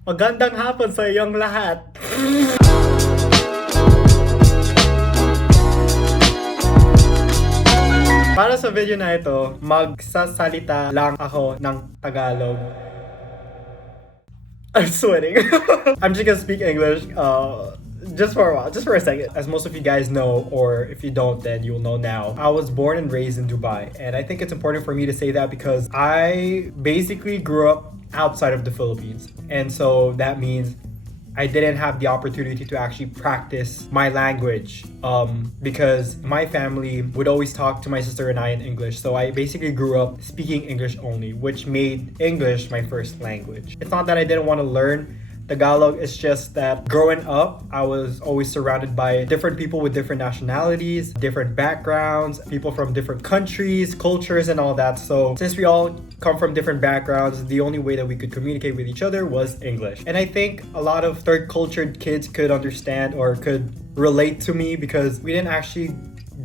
Magandang hapon sa iyong lahat. Para sa video na ito, magsasalita lang ako ng Tagalog. I'm sweating. I'm just gonna speak English just for a while, just for a second. As most of you guys know, or if you don't, then you'll know now. I was born and raised in Dubai, and I think it's important for me to say that because I basically grew up outside of the Philippines, and so that means I didn't have the opportunity to actually practice my language because my family would always talk to my sister and I in English. So I basically grew up speaking English only, which made English my first language. It's not that I didn't want to learn Tagalog, it's just that growing up, I was always surrounded by different people with different nationalities, different backgrounds, people from different countries, cultures, and all that. So since we all come from different backgrounds, the only way that we could communicate with each other was English. And I think a lot of third cultured kids could understand or could relate to me because we didn't actually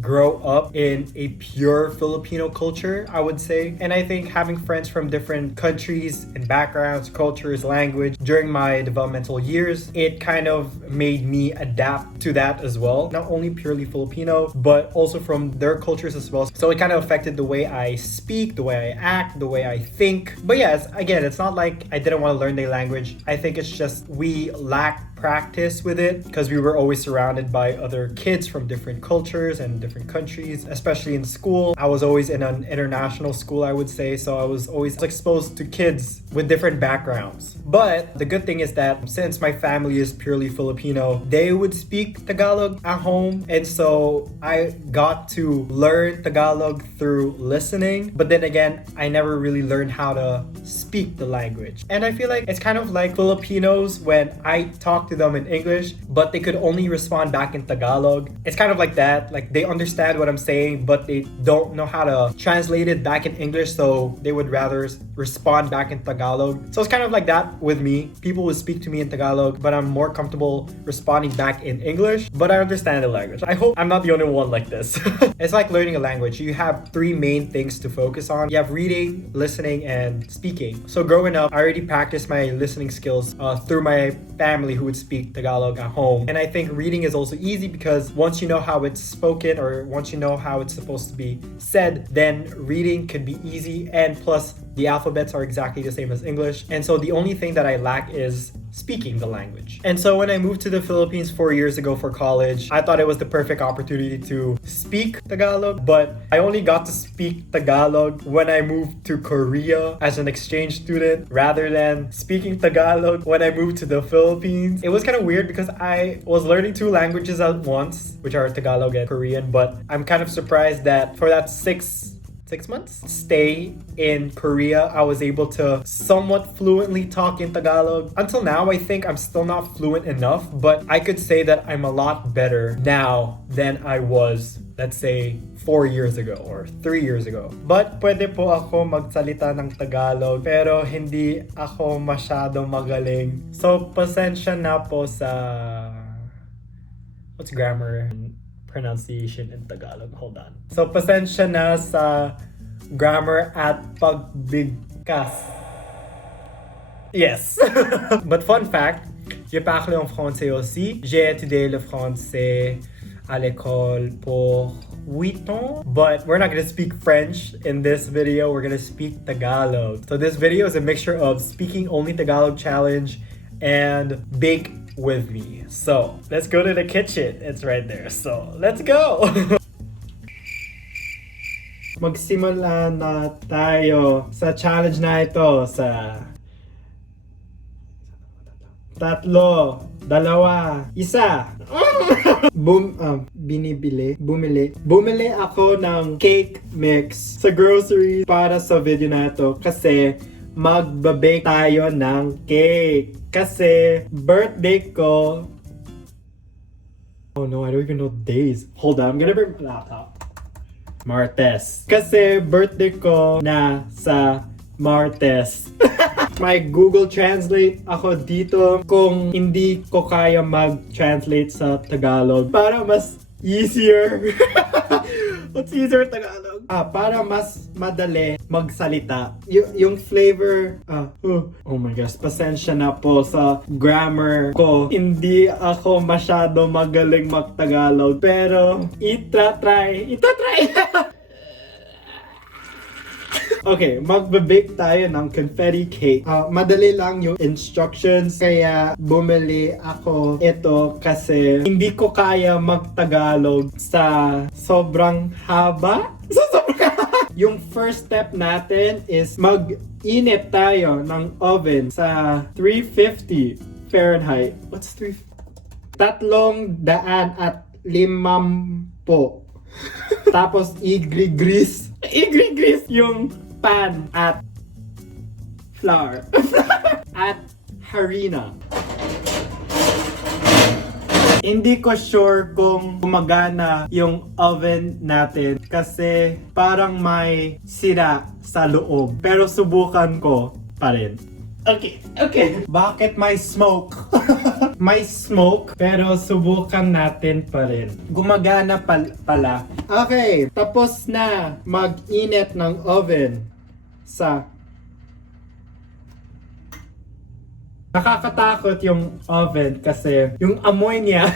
grow up in a pure Filipino culture, I would say. And I think having friends from different countries and backgrounds, cultures, language during my developmental years, it kind of made me adapt to that as well. Not only purely Filipino, but also from their cultures as well. So it kind of affected the way I speak, the way I act, the way I think. But yes, again, it's not like I didn't want to learn their language. I think it's just we lack practice with it because we were always surrounded by other kids from different cultures and different countries, especially in school. I was always in an international school, I would say, so I was always exposed to kids with different backgrounds. But the good thing is that since my family is purely Filipino, they would speak Tagalog at home, and so I got to learn Tagalog through listening. But then again, I never really learned how to speak the language. And I feel like it's kind of like Filipinos when I talk to them in English, but they could only respond back in Tagalog. It's kind of like that. Like they understand what I'm saying, but they don't know how to translate it back in English, so they would rather respond back in Tagalog. So it's kind of like that with me. People would speak to me in Tagalog, but I'm more comfortable responding back in English, but I understand the language. I hope I'm not the only one like this. It's like learning a language. You have three main things to focus on. You have reading, listening, and speaking. So growing up, I already practiced my listening skills through my family who would speak Tagalog at home. And I think reading is also easy because once you know how it's spoken or once you know how it's supposed to be said, then reading could be easy, and plus the alphabets are exactly the same as English. And so the only thing that I lack is speaking the language. And so when I moved to the Philippines 4 years ago for college, I thought it was the perfect opportunity to speak Tagalog, but I only got to speak Tagalog when I moved to Korea as an exchange student rather than speaking Tagalog when I moved to the Philippines. It was kind of weird because I was learning two languages at once, which are Tagalog and Korean, but I'm kind of surprised that for that six months stay in Korea, I was able to somewhat fluently talk in Tagalog. Until now, I think I'm still not fluent enough, but I could say that I'm a lot better now than I was, let's say, 4 years ago or 3 years ago. But pwede po ako magsalita ng Tagalog, pero hindi ako masyadong magaling. So, pasensya na po sa... What's grammar and pronunciation in Tagalog? Hold on. So, pasensya na sa grammar at pagbigkas. Yes. But fun fact, je parle en français aussi. J'ai étudié le français à l'école pour 8 ans. But we're not going to speak French in this video. We're going to speak Tagalog. So this video is a mixture of speaking only Tagalog challenge and bake with me. So let's go to the kitchen. It's right there. So let's go. Magsimula na tayo sa challenge na ito sa 3, 2, 1. Bumili ako ng cake mix sa groceries para sa video na ito kasi magba-bake tayo ng cake. Kasi birthday ko. Oh no, I don't even know days. Hold on, I'm gonna bring my laptop. Martes. Kasi birthday ko na sa Martes. May Google Translate ako dito kung hindi ko kaya mag-translate sa Tagalog para mas easier. What's easier Tagalog? Para mas madali magsalita. Yung flavor, oh my gosh, pasensya na po sa grammar ko. Hindi ako masyado magaling mag-Tagalog, pero itatry. Okay, magbe-bake tayo ng confetti cake. Madali lang yung instructions, kaya bumili ako ito kasi hindi ko kaya mag-Tagalog sa sobrang haba. Yung first step natin is mag-init tayo ng oven sa 350 Fahrenheit. What's 350? 350. Tapos i-grease yung pan at flour at harina. Hindi ko sure kung gumagana yung oven natin kasi parang may sira sa loob. Pero subukan ko pa rin. Okay. Bakit may smoke? May smoke, pero subukan natin pa rin. Gumagana pala. Okay, tapos na mag-init ng oven sa... Nakakatakot yung oven kasi yung amoy niya,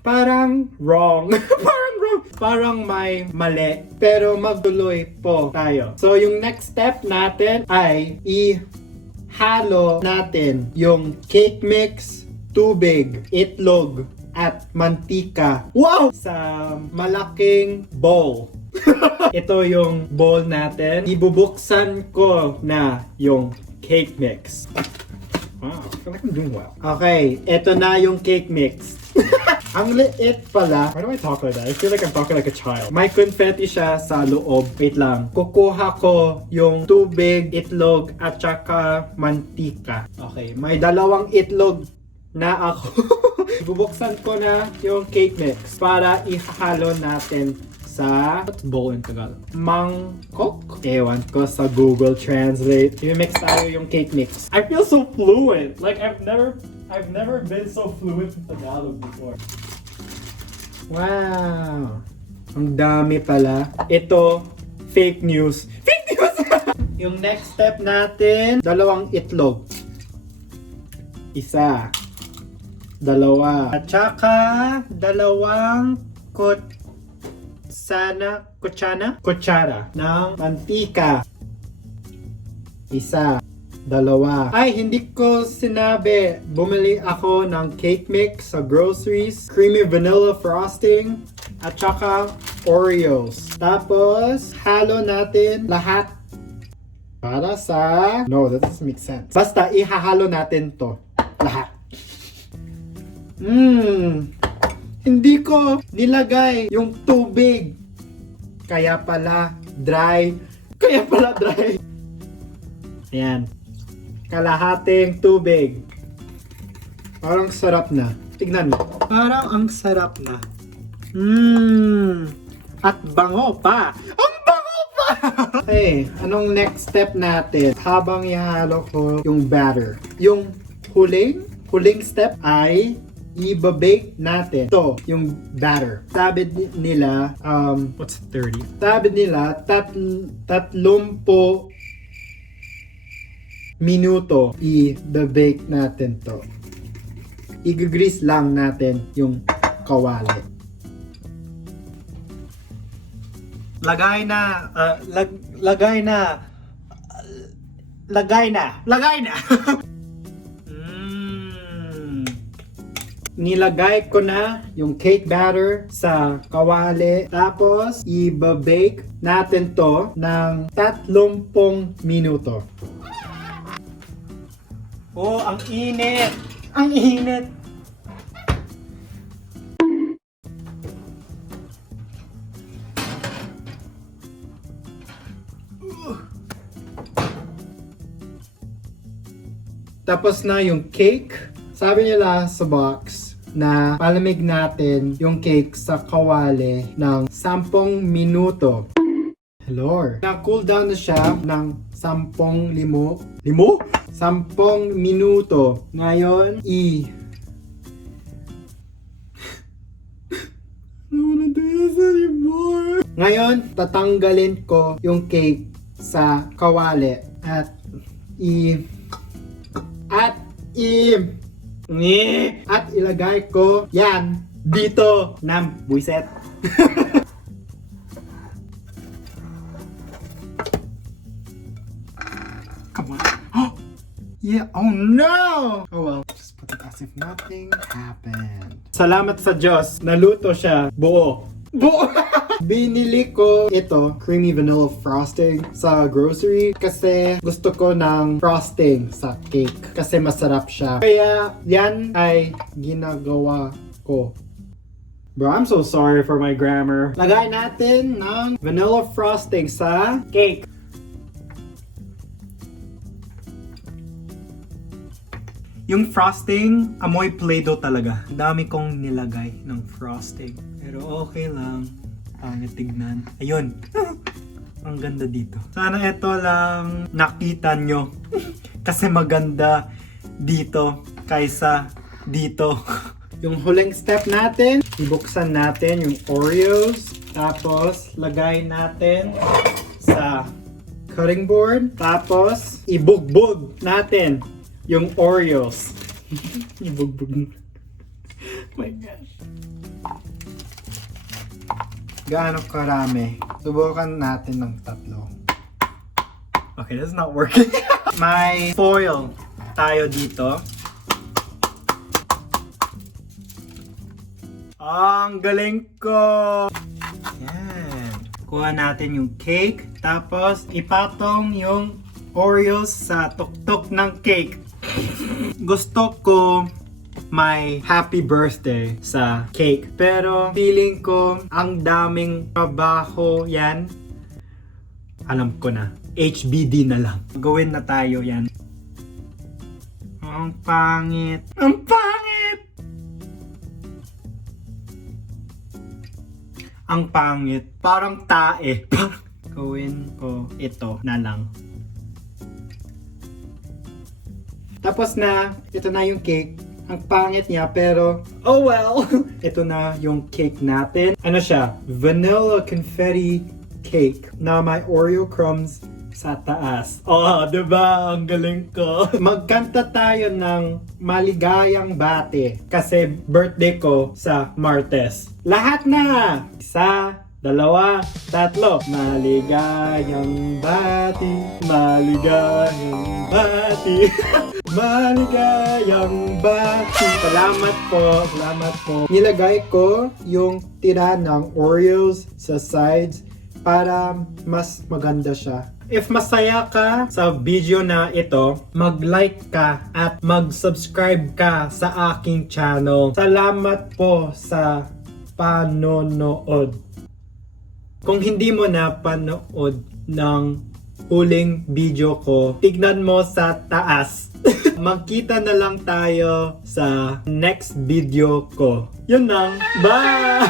parang wrong. Parang may mali. Pero magtuloy po tayo. So yung next step natin ay ihalo natin yung cake mix, tubig, itlog, at mantika. Wow! Sa malaking bowl. Ito yung bowl natin. Ibubuksan ko na yung cake mix. Wow, I feel like I'm doing well. Okay, ito na yung cake mix. Ang liit pala. Why do I talk like that? I feel like I'm talking like a child. May confetti siya sa loob. Wait lang. Kukuha ko yung tubig, itlog, at saka mantika. Okay, may dalawang itlog na ako. Bubuksan ko na yung cake mix para ihalo natin sa... What's bowl in Tagalog? Mangkok? Ewan ko sa Google Translate. I-mix tayo yung cake mix. I feel so fluent. Like I've never been so fluent in Tagalog before. Wow! Ang dami pala. Ito, fake news. Fake news! Yung next step natin, dalawang itlog. Isa. Dalawa. At saka, dalawang kutsara ng mantika. Isa. Dalawa. Ay, hindi ko sinabi. Bumili ako ng cake mix sa groceries. Creamy vanilla frosting. At saka Oreos. Tapos, halo natin lahat. Para sa... No, that doesn't make sense. Basta, ihahalo natin to. Lahat. Hindi ko nilagay yung tubig. Kaya pala dry. Ayan. Kalahating tubig. Parang sarap na. Tignan mo. Parang ang sarap na. At bango pa. Ang bango pa! Okay, anong next step natin? Habang ihalo ko yung batter. Yung huling step ay i-bake natin. Ito, yung batter. Sabi nila, what's 30? Sabi nila, 30 minuto i-bake natin to. I-grease lang natin yung kawali. Lagay na. Nilagay ko na yung cake batter sa kawali. Tapos, i-bake natin to ng 30 minuto. Oh, ang init! Ang init! Tapos na yung cake. Sabi nila sa box na palamig natin yung cake sa kawali ng 10 minuto. Hello. Na-cool down na siya ng 10 minuto. Ngayon, I don't wanna do Ngayon, tatanggalin ko yung cake sa kawali at ilagay ko yan dito ng buwiset. Come on. Yeah, oh no! Oh well, just put it as if nothing happened. Salamat sa Diyos, naluto siya buo. Binili ko ito, creamy vanilla frosting sa grocery kasi gusto ko ng frosting sa cake kasi masarap siya. Kaya yan ay ginagawa ko. Bro, I'm so sorry for my grammar. Lagay natin ng vanilla frosting sa cake. Yung frosting, amoy Play-Doh talaga. Dami kong nilagay ng frosting. Pero okay lang. Pangit tignan. Ayun. Ang ganda dito. Sana ito lang nakita nyo. Kasi maganda dito kaysa dito. Yung huling step natin, ibuksan natin yung Oreos. Tapos, lagay natin sa cutting board. Tapos, ibugbog natin yung Oreos. Ibugbog. My gosh. Gaano karami? Subukan natin ng 3. Okay, that's not working. May foil tayo dito. Ang galing ko! Yan. Kuha natin yung cake. Tapos, ipatong yung Oreos sa tuktok ng cake. Gusto ko may happy birthday sa cake. Pero feeling ko ang daming trabaho yan. Alam ko na. HBD na lang. Gawin na tayo yan. Ang pangit. Ang pangit! Ang pangit. Parang tae. Gawin ko ito na lang. Tapos na, ito na yung cake. Ang pangit niya pero, oh well! Ito na yung cake natin. Ano siya? Vanilla confetti cake na may Oreo crumbs sa taas. Oh, diba? Ang galing ko. Magkanta tayo ng maligayang bati kasi birthday ko sa Martes. Lahat na! 1, 2, 3. Maligayang bati, maligayang bati. Maligayang bati. Salamat po. Nilagay ko yung tira ng Oreos sa sides para mas maganda siya. If masaya ka sa video na ito, mag-like ka at mag-subscribe ka sa aking channel. Salamat po sa panonood. Kung hindi mo na panood ng huling video ko, tignan mo sa taas. Magkita na lang tayo sa next video ko. Yun lang. Bye!